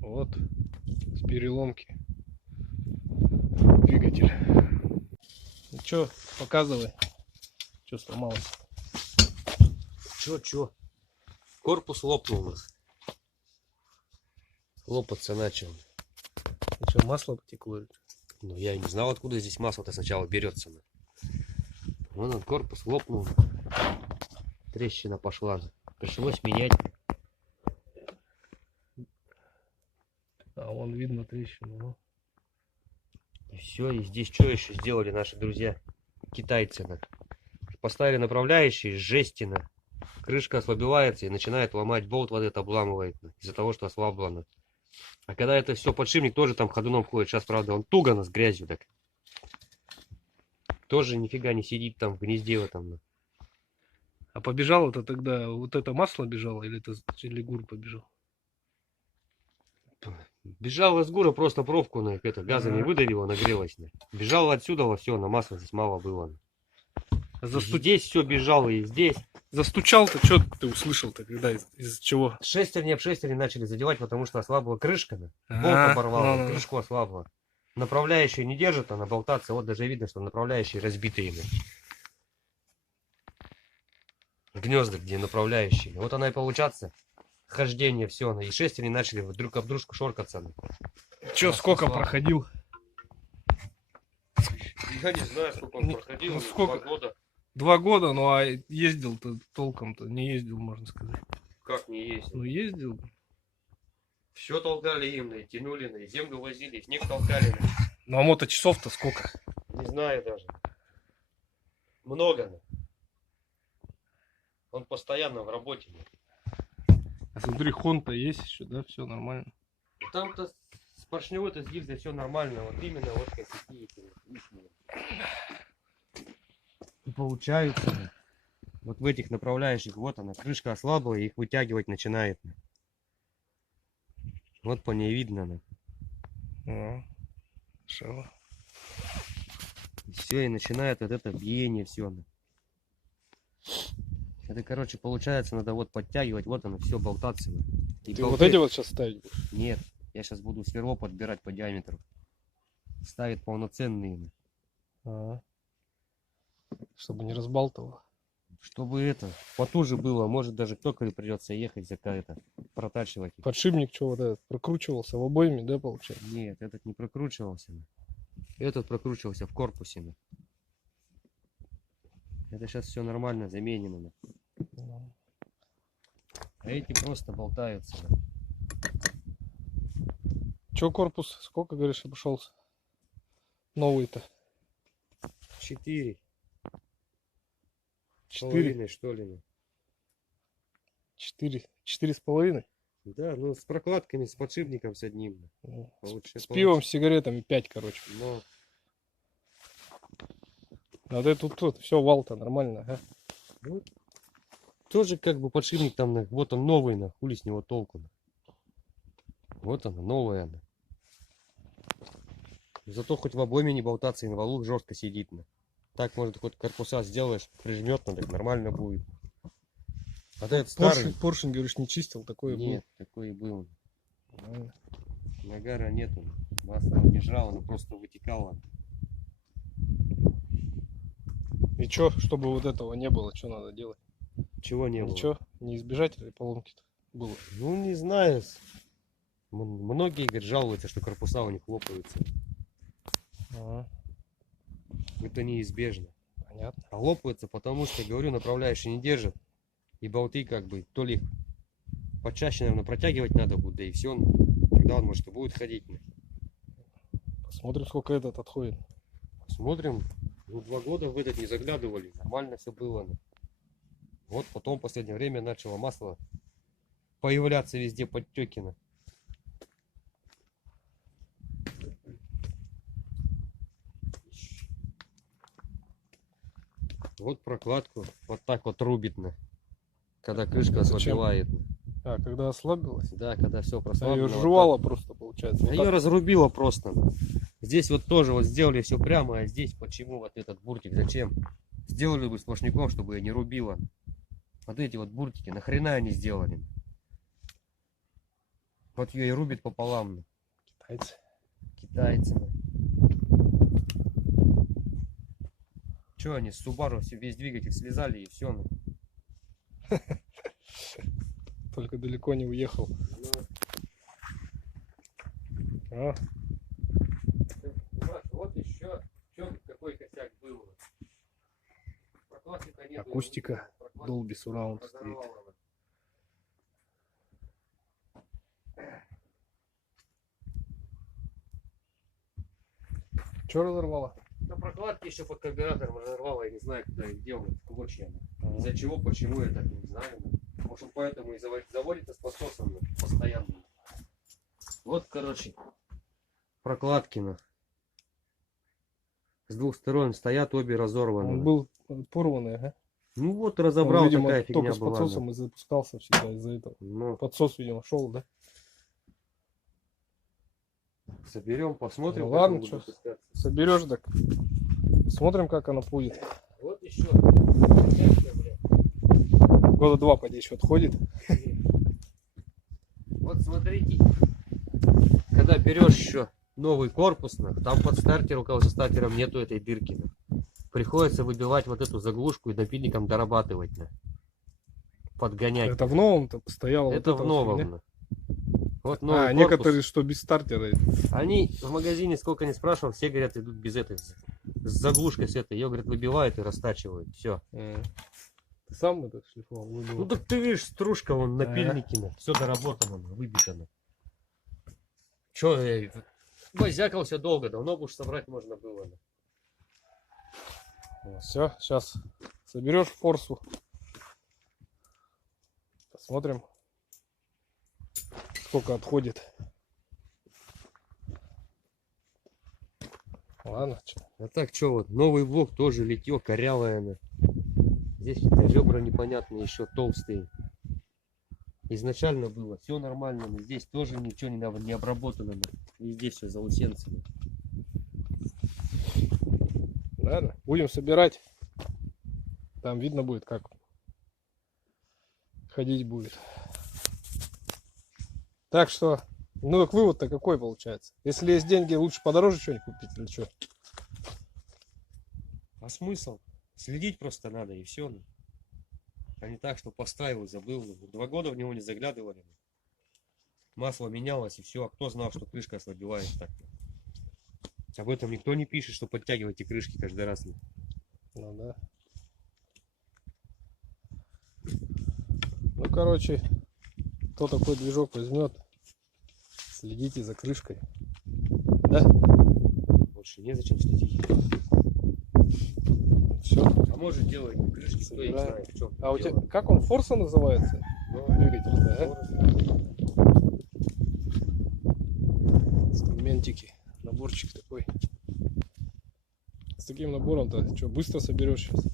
Вот, с переломки двигатель. Ну чё, показывай, что сломалось. Чё? Корпус лопнул у нас. Лопаться начал. Ну что, масло потекло? Ну, я и не знал, откуда здесь масло-то сначала берется. Вон он, корпус лопнул. Трещина пошла. Пришлось менять. А вон видно трещину. Ну. И все, и здесь что еще сделали наши друзья китайцы? Поставили направляющие, жестина. Крышка ослабевается и начинает ломать болт, вот это обламывает из-за того, что ослаблено. А когда это все, подшипник тоже там ходуном ходит. Сейчас, правда, он туго с грязью так. Тоже нифига не сидит там в гнезде в этом. А побежал это тогда, вот это масло бежало или это лигур побежал? Бежал из гура, просто пробку газами выдавила, нагрелась. Бежал отсюда, все, на масло здесь мало было. Здесь все бежало и здесь. Застучал-то, что ты услышал-то, когда из чего? Шестерни об шестерни начали задевать, потому что ослабла крышка. Болт оборвала, крышку ослабла. Направляющие не держит, она болтаться. Вот даже видно, что направляющие разбитые. Гнезда, где направляющие. Вот она и получаться. Хождение, все. И шестерни начали друг об дружку шоркаться. Че, сколько проходил? Я не знаю, сколько он проходил. Ну, сколько? 2 года. 2 года, ну а ездил-то толком-то не ездил, можно сказать. Как не ездил? Ну ездил. Все толкали им, тянули, землю возили, снег толкали. Ну а моточасов-то сколько? Не знаю даже. Много. Он постоянно в работе. А смотри, хон-то есть еще, да, все нормально. Там-то с поршневой-то с гильзой все нормально. Вот именно вот косяки лишние. И получаются. Вот в этих направляющих, вот она, крышка ослабла, и их вытягивать начинает. Вот по ней видно. Хорошо. Все, и начинает вот это биение все. Это, короче, получается, надо вот подтягивать, вот оно, все болтаться. И ты вот эти вот сейчас ставить будешь? Нет, я сейчас буду сверло подбирать по диаметру. Ставит полноценные. Чтобы не разбалтывало. Чтобы это потуже было, может даже к токарю придется ехать за это протачивать. Подшипник что вот этот прокручивался в обойме, да, получается? Нет, этот не прокручивался. Этот прокручивался в корпусе. Это сейчас все нормально заменено. А эти просто болтаются. Че корпус? Сколько, говоришь, обошелся? Новый-то? 4. 4, что ли? 4,5? Да, ну с прокладками, с подшипником с одним. С пивом, с сигаретами 5, короче. Но... А ты тут все вал-то нормально, ага. Ну, тоже как бы подшипник там, вот он новый, хули с него толку. Вот она, новая. Зато хоть в обойме не болтаться и на валу жестко сидит. Так, может, хоть корпуса сделаешь, прижмет, так нормально будет. А этот старый... Поршень, говоришь, не чистил, такое Нет, был? такой и был. Нагара нету, масло не жрало, оно просто вытекало. И чё, чтобы вот этого не было, что надо делать? Чего не было? Ничего, не избежать этой поломки-то было? Ну, не знаю. Многие, говорят, жалуются, что корпуса у них лопаются. Это неизбежно. Понятно. А лопаются, потому что, говорю, направляющие не держат. И болты как бы, то ли почаще, наверное, протягивать надо будет, да и все. Тогда он, может, и будет ходить. Посмотрим, сколько этот отходит. Посмотрим. Ну, 2 года в этот не заглядывали. Нормально все было. Вот потом в последнее время начало масло появляться везде, подтеки. Вот прокладку вот так вот рубит, когда крышка ослабевает. А, когда ослабилась? Да, когда все А прослабило. ее жевало просто, получается. Вот ее разрубило просто. Здесь вот тоже вот сделали все прямо, а здесь почему вот этот буртик, зачем? Сделали бы сплошняком, чтобы не рубило. Вот эти вот буртики, нахрена они сделали? Вот ее и рубит пополам. Китайцы. Китайцы. Че они с Subaru весь двигатель слезали и все. Только далеко не уехал. А, Вот еще какой косяк был. Прокладки-то нету, акустика прокладки Dolby Surround стоит. разорвало. Че разорвало? Да прокладки еще под карбюратором разорвало, я не знаю, куда их делать, в клочья. Из-за чего, почему, я так не знаю. Может, поэтому и заводится с подсосом постоянно. Вот, короче, прокладки с двух сторон стоят, обе разорваны. Он был порванный, ага. Ну вот, разобрал, Он, видимо, такая только фигня с была. подсосом и запускался всегда из-за этого. Ну, Подсос, видимо, шел, да? соберем, посмотрим. Ну как ладно, он будет чё. запускаться. Соберешь, так смотрим, как оно будет. Вот еще. Года 2 по еще отходит. Вот смотрите, когда берешь еще новый корпус, там под стартер, у кого со стартером нету этой дырки. Приходится выбивать вот эту заглушку и напильником дорабатывать. Подгонять. Это в новом-то стояло. Это вот в эта вот фигня. новом. Вот новый корпус. Некоторые, что без стартера. Они в магазине, сколько не спрашивал, все говорят, идут без этой, с заглушкой с этой. Ее, говорят, выбивают и растачивают. Все. Ты сам это шлифовал? Выбил? Ну так ты видишь, стружка, вон, напильники, все доработано, выбито. Че, я возякался долго, давно бы уж собрать можно было. Все, сейчас соберешь форсу. Посмотрим, сколько отходит. Ладно, чё. А так что, вот новый блок тоже литье корявое. Здесь какие-то ребра непонятные, еще толстые. Изначально было все нормально, но здесь тоже ничего не обработано. Везде все заусенцено. Ладно, будем собирать. Там видно будет, как ходить будет. Так что, ну так вывод-то какой получается? Если есть деньги, лучше подороже что-нибудь купить или что? А смысл? Следить просто надо и все. А не так, что поставил, забыл. 2 года в него не заглядывали. Масло менялось и все. А кто знал, что крышка ослабевает так? Об этом никто не пишет, что подтягивайте крышки каждый раз. Ну да. Ну короче, кто такой движок возьмет, следите за крышкой. Да? Больше незачем следить. Все. А может делать крышки, кто их Собираем. знает, в чем А у тебя, дело. как он, Форса называется? Ну, Двигатель, да? Инструментики. Наборчик такой. С таким набором-то что, быстро соберешь сейчас?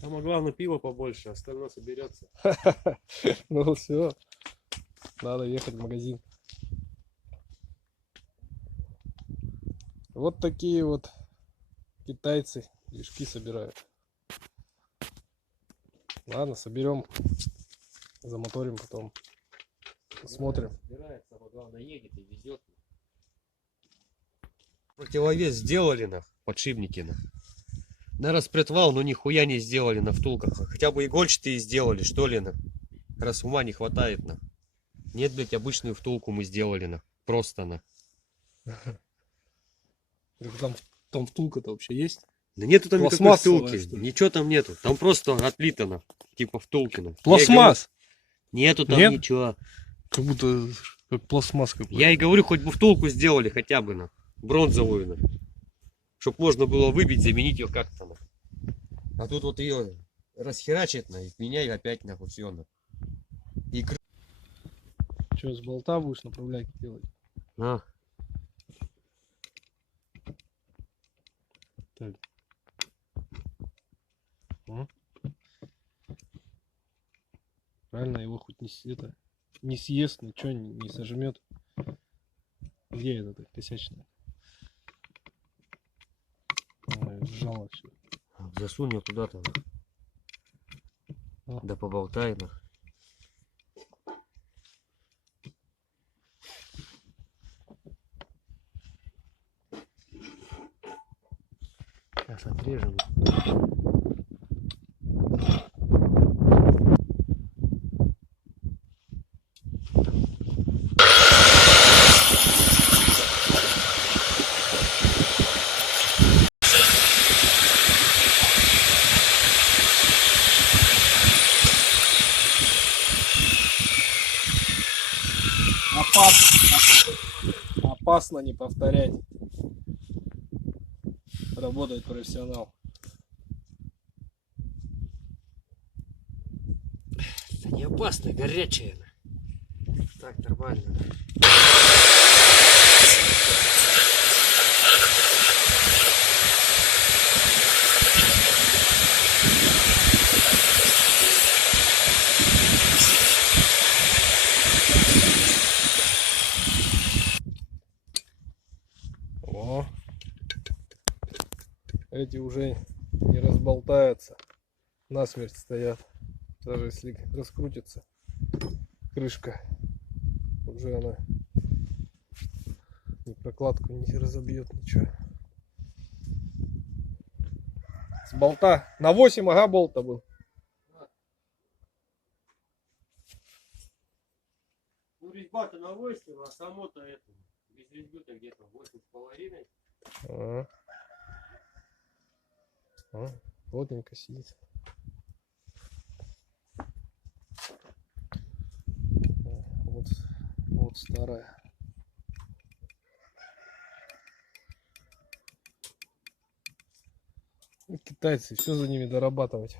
Самое главное, пиво побольше, остальное соберется. Ну все. Надо ехать в магазин. Вот такие вот китайцы движки собирают. Ладно, соберем, замоторим потом. Посмотрим. Собирает, самое главное, едет и везет. Противовес сделали на подшипники. На распредвал, но нихуя не сделали на втулках. Хотя бы игольчатые сделали, что ли, раз ума не хватает. Нет, блять, обычную втулку мы сделали. Просто. Там втулка-то вообще есть? Да нету там никакой Пластмассовая, втулки. что ли? Ничего там нету. Там просто отлито. Типа втулки. Пластмасс! Нету там Нет? ничего. Как будто как пластмасс какой-то. Я и говорю, хоть бы втулку сделали хотя бы. Бронзовую. Чтоб можно было выбить, заменить ее как-то. А тут вот ее расхерачит, и меняй опять нахуй все. И Что, с болта будешь направляйки делать? А. Так. Правильно, его хоть не съест, ничего не сожмет. Где это косячная? Ой, сжала все. Засунь ее куда-то. А. Да поболтай, нах. Сейчас отрежем. Опасно не повторять. Работает профессионал. Это не опасно, горячая. Так, нормально. О, эти уже не разболтаются, насмерть стоят. Даже если раскрутится крышка, уже она ни прокладку не разобьет, ничего. С болта на 8, ага, болта был. Ну, резьба-то на 8, а само-то это, без резьбы-то где-то 8,5. Ага. А, плотненько сидит. Вот старая. Китайцы, все за ними дорабатывать.